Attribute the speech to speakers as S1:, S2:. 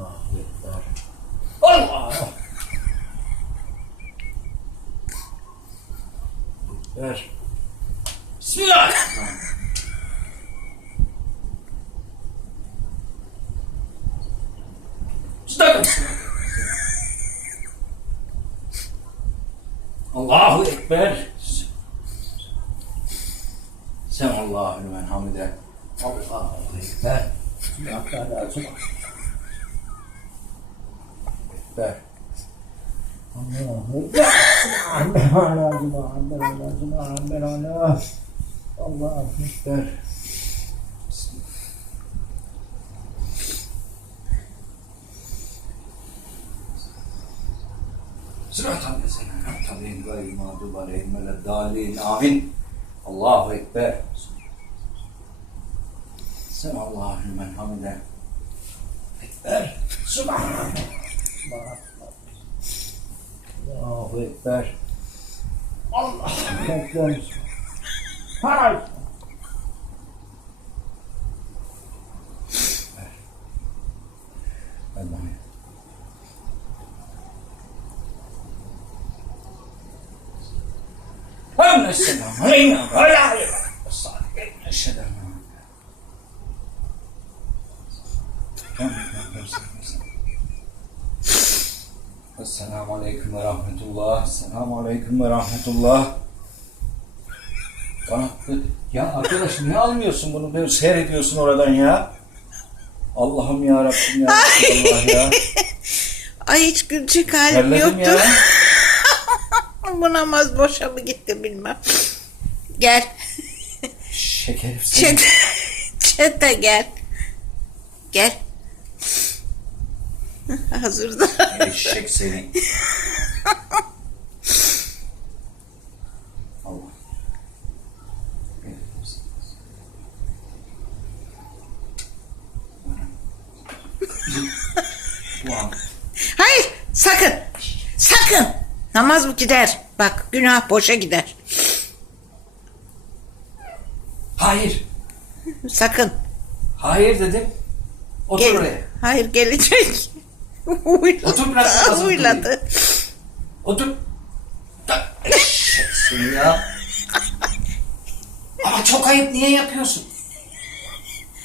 S1: Ekber. Allah! Ekber. Bismillah! Stop! Allahu. Sen Allahü men hamide. Allahu Ekber. Ekber. Ekber.
S2: Allahu Ekber. Amen. Amen. Amen. Amen. Amen. Allahu
S1: Ekber. Sıradan mesela tabi'in gayri mağdub aleyhim ve dalin amin. Allahu Ekber. Sen Allahü men hamide. Ekber. Subhanallah. Allahu Ekber.
S2: Allah Ekber. Hay.
S1: Allah'ım. Hem aleyna ve ala aleyna. Salihin eşheden. Esselamu aleyküm ve rahmetullah. Esselamu aleyküm ve rahmetullah. Kanatlı. Ya arkadaş niye almıyorsun bunu? Böyle seyrediyorsun oradan ya. Allah'ım ya Rabbim ya. Allah ya.
S3: Ay hiç gülecek halim
S1: Terledim
S3: yoktu. Bu namaz boşa mı gitti bilmem. Gel.
S1: Seni.
S3: Çete, çete gel. Gel. Hazırda.
S1: Eşek seni. Allah.
S3: Hayır sakın. Sakın. Namaz bu gider. Bak günah boşa gider.
S1: Hayır.
S3: Sakın.
S1: Hayır dedim. Otur
S3: Gel.
S1: oraya.
S3: Hayır gelecek. Uyladı.
S1: Otur bırak, namazı
S3: Uyladı.
S1: Otur. Da- Eşek seni ya. Ama çok ayıp. Niye yapıyorsun?